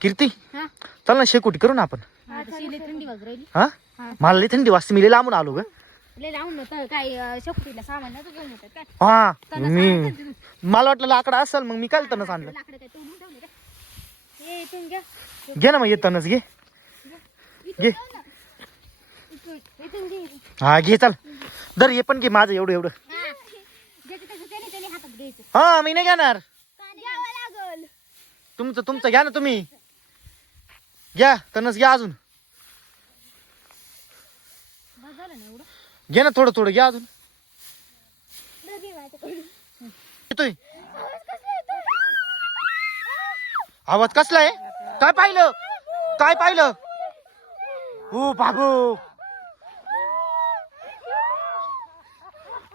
कीर्ती हा. चल ना शेकोटी करू ना आपण. हा तशी लई थंडी वाजू राहिली. मला लई थंडी वाजते मी लई लांबून आलो ग. लय लावून नव्हतं काय अं, शकुटीला सामान नव्हतं घेऊन येतात काय? हा मी. मला वाटलं लाकडं असेल मग मी काय तणस आणलं. लाकडं काय तोडून ठेवले काय हे इथून घ्या घे ना मग ये तणस घे. इथून घे. जाऊ ना. इथून इथून घे. इथून. हा घे चल. दर ये पण घे माझं एवढं एवढं. हा. ज्याचं त्याचं त्याने त्याने हातात घ्यायचं. हा मी नाही घेणार. तुमचं तुमचं घ्या ना तुम्ही. घ्या तणस घ्या अजून. बस झालं ना एवढं घे ना थोडं थोडं घ्या अजून. येतोय. आवाज कसला आहे? काय पाहिलं? काय पाहिलं? हो बाबू.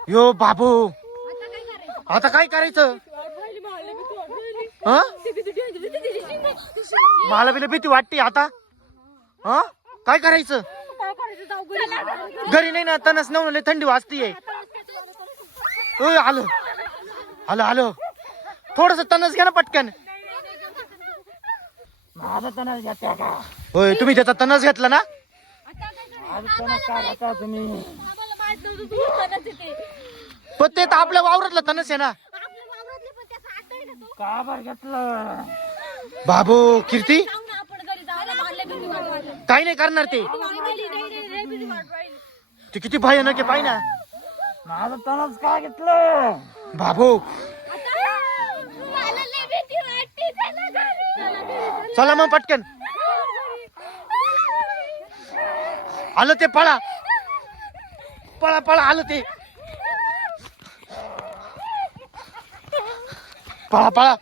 यो बाबू. आता काय करायचं? आता काय करायचं? हा? मला बिला भीती वाटते आता. हा? काय करायचं? घरी नाही ना तनस नवले थंडी वाजतीये. आलो. आलो आलो. थोडस तनस घ्या ना पटकन. माझा तणास घेत्या का? होय तुम्ही त्याचा तनस घेतला ना? तणास तुम्ही. पण ते तर आपल्या वावरातला तनस आहे ना. का बर घेतलं? बाबू कीर्ती. काही नाही करणार ते. ते किती भयानक आहे पाय ना माझा काय घेतलं बाबू. चला मग पटकन आलं ते पळा पळा पळा आलं ते पळा पळा